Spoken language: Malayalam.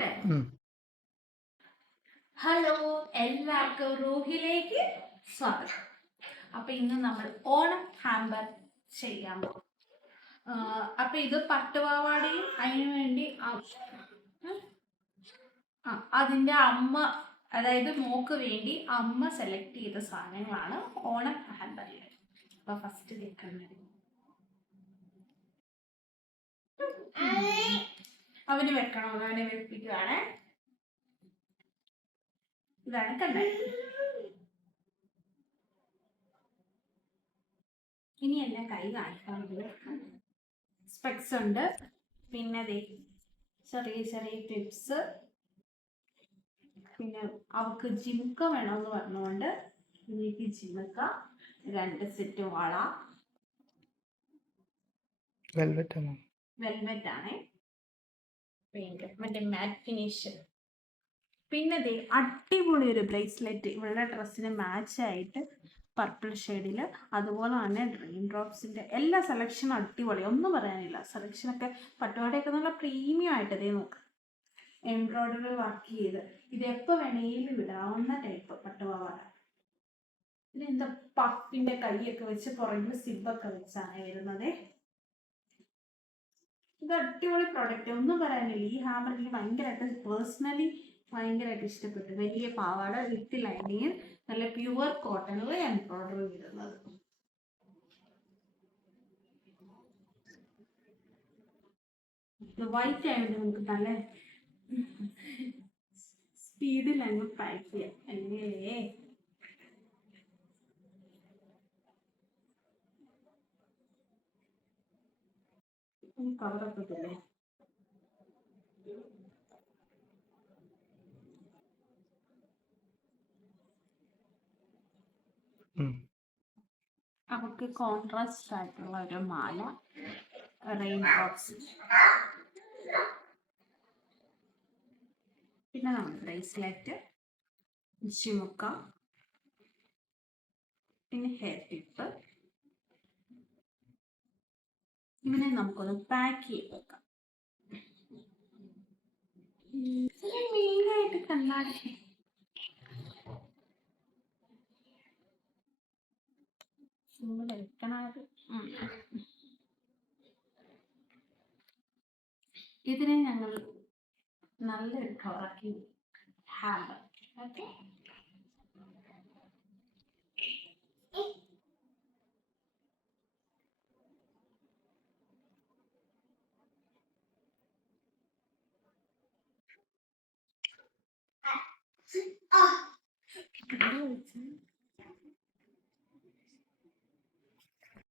തുടങ്ങട്ടെ. ഹലോ, എല്ലാവർക്കും റൂഹിലേക്ക് സ്വാഗതം. അപ്പൊ ഇന്ന് നമ്മൾ ഓണം ഹാമ്പർ ചെയ്യാൻ പോകും. അപ്പൊ ഇത് പട്ടുപാവാടയും അതിനു വേണ്ടി അതിന്റെ അമ്മ, അതായത് മോക്ക് വേണ്ടി അമ്മ സെലക്ട് ചെയ്ത സാധനങ്ങളാണ് ഓണം ഹാമ്പറിൽ. അപ്പൊ ഫസ്റ്റ് കേൾക്കുന്നത് അവന് വെക്കണമെന്ന് അവനെ വെപ്പിക്കുവാണ്. ഇതാണ് കണ്ടായി. ഇനി എന്നെ കൈ കാണിക്കാറുണ്ട്. സ്പെക്സ് ഉണ്ട്, പിന്നെ ചെറിയ ചെറിയ ക്ലിപ്സ്, പിന്നെ അവൾക്ക് ജിമുക്ക വേണമെന്ന് പറഞ്ഞുകൊണ്ട് എനിക്ക് ജിമുക്ക, 2 സെറ്റ് വള, വെൽവെറ്റ് ആണ്, മറ്റേ മാറ്റ് ഫിനിഷ്. പിന്നെ അടിപൊളി ഒരു ബ്രേസ്ലെറ്റ് ഇവളുടെ ഡ്രസ്സിന് മാച്ച് ആയിട്ട് പർപ്പിൾ ഷെയ്ഡിൽ. അതുപോലെ തന്നെ ഡ്രീം ഡ്രോപ്സിന്റെ എല്ലാ സെലക്ഷനും അടിപൊളി, ഒന്നും പറയാനില്ല. സെലക്ഷനൊക്കെ പട്ടുപാടയൊക്കെ നല്ല പ്രീമിയം ആയിട്ട് നോക്ക്, എംബ്രോയിഡറി വർക്ക് ചെയ്ത്. ഇത് എപ്പോൾ വേണേലും ഇടാവുന്ന ടൈപ്പ് പട്ടുപാവാട. പിന്നെ എന്താ പഫിന്റെ കൈയൊക്കെ വെച്ച് പുറകിൽ സിബൊക്കെ വെച്ചാണ് വരുന്നത്. ഇത് അടിപൊളി പ്രോഡക്റ്റ്, ഒന്നും പറയാനില്ല. ഈ ഹാമ്പർ എനിക്ക് ഭയങ്കരമായിട്ട് പേഴ്സണലി ഭയങ്കരമായിട്ട് ഇഷ്ടപ്പെട്ടു. വലിയ പാവാട വിത്ത് ലൈനിങ്, നല്ല പ്യുവർ കോട്ടണിൽ എംബ്രോയിഡറി വരുന്നത്. വൈറ്റ് ആയതുകൊണ്ട് നമുക്ക് നല്ല സ്പീഡിൽ അങ്ങ് പാക്ക് ചെയ്യാം. അല്ലേ കവറൊക്കെ ഇല്ലേ? അവർക്ക് കോൺട്രാസ്റ്റ് ആയിട്ടുള്ള ഒരു മാല, റെയിൻ ഡ്രോപ്സ്, പിന്നെ നമ്മൾ ബ്രേസ്ലെറ്റ്, ജിമുക്ക, പിന്നെ ഹെയർ ടിപ്പ്. ഇവനെ നമുക്കൊന്ന് പാക്ക് ചെയ്ത് വെക്കാം. മെയിനായിട്ട് കണ്ണാടി ഇതിനെ ഞങ്ങൾ നല്ലൊരു കളറാക്കി ഹാമ്പർ. ഓക്കെ,